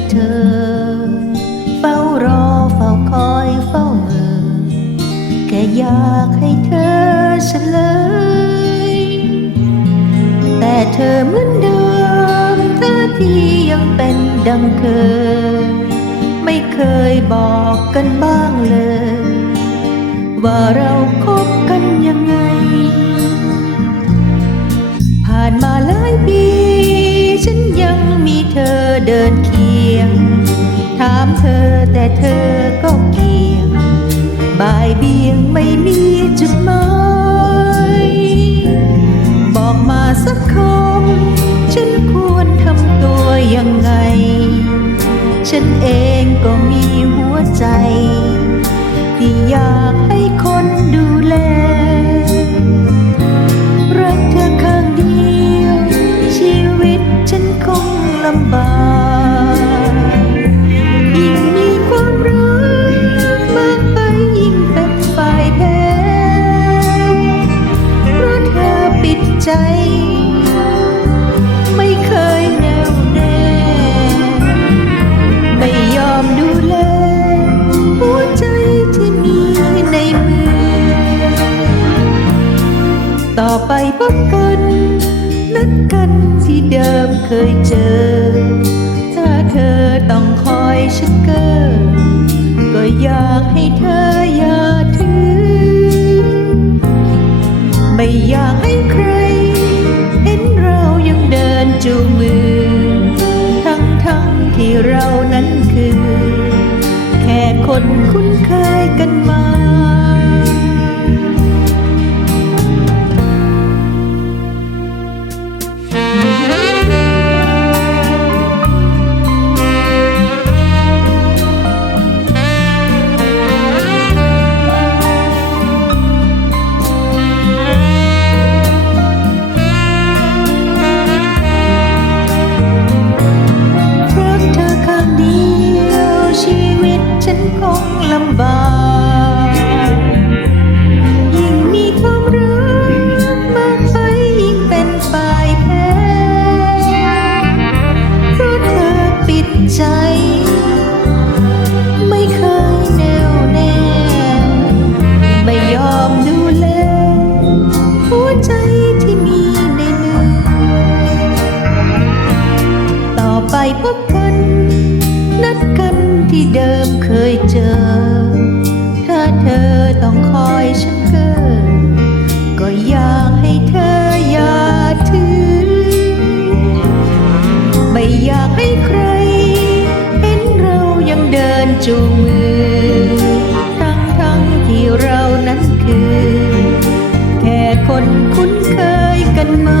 ่เธอ เฝ้ารอเฝ้าคอยเฝ้าเมือแค่อยากให้เธอเฉลย แต่เธอเหมือนเดิมเธอที่ยังเป็นดังเคย ไม่เคยบอกกันบ้างเลย ว่าเราคบกันยังไง เธอแต่เธอก็เกียงบ่ายเบียงไม่มีจุดหมายบอกมาสักคำฉันควรทำตัวยังไง ฉันเองก็มีหัวใจ ที่อยากให้คนดูแล ใจ ไม่เคยแน่วแน่ ไม่ยอมดูแลหัวใจที่มีในมือ ต่อไปพบกัน นัดกันที่เดิมเคยเจอ ถ้าเธอต้องคอยฉันเกอก็อยากให้เธออย่าถือไม่อยากให้ใคร เรานั้นคือ แค่คนคุ้นเคยกันมา ไปพบกัน นัดกันที่เดิมเคยเจอ ถ้าเธอต้องคอยฉันเกิน ก็อยากให้เธออย่าถือ ไม่อยากให้ใคร เห็นเรายังเดินจูงมือ ทั้งทั้งที่เรานั้นคือ แค่คนคุ้นเคยกันมา